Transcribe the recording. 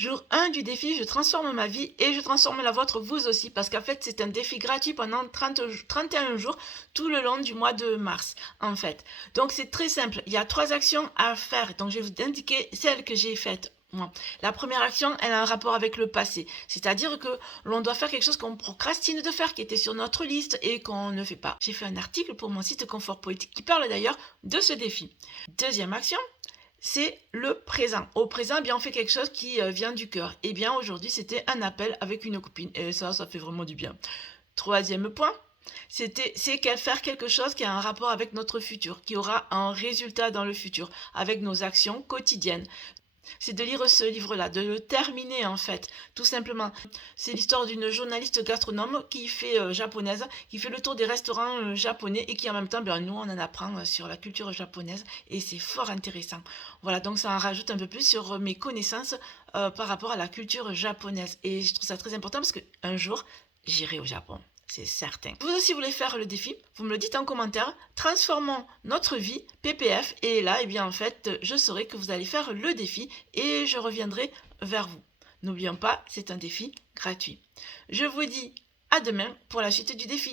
Jour 1 du défi, je transforme ma vie et je transforme la vôtre vous aussi parce qu'en fait c'est un défi gratuit pendant 31 jours tout le long du mois de mars en fait. Donc c'est très simple, il y a 3 actions à faire, donc je vais vous indiquer celles que j'ai faites. Moi. La première action, elle a un rapport avec le passé, c'est-à-dire que l'on doit faire quelque chose qu'on procrastine de faire, qui était sur notre liste et qu'on ne fait pas. J'ai fait un article pour mon site Confort Poétique qui parle d'ailleurs de ce défi. Deuxième action, c'est le présent. Au présent, eh bien, on fait quelque chose qui vient du cœur. Et bien aujourd'hui, c'était un appel avec une copine. Et ça fait vraiment du bien. Troisième point, c'est faire quelque chose qui a un rapport avec notre futur, qui aura un résultat dans le futur, avec nos actions quotidiennes. C'est de lire ce livre-là, de le terminer en fait, tout simplement. C'est l'histoire d'une journaliste gastronome qui fait japonaise, qui fait le tour des restaurants japonais et qui en même temps, ben, nous on en apprend sur la culture japonaise et c'est fort intéressant. Voilà, donc ça en rajoute un peu plus sur mes connaissances par rapport à la culture japonaise et je trouve ça très important parce qu'un jour j'irai au Japon. C'est certain. Vous aussi voulez faire le défi, vous me le dites en commentaire. Transformons notre vie, PPF, et là, eh bien, en fait, je saurai que vous allez faire le défi et je reviendrai vers vous. N'oublions pas, c'est un défi gratuit. Je vous dis à demain pour la suite du défi.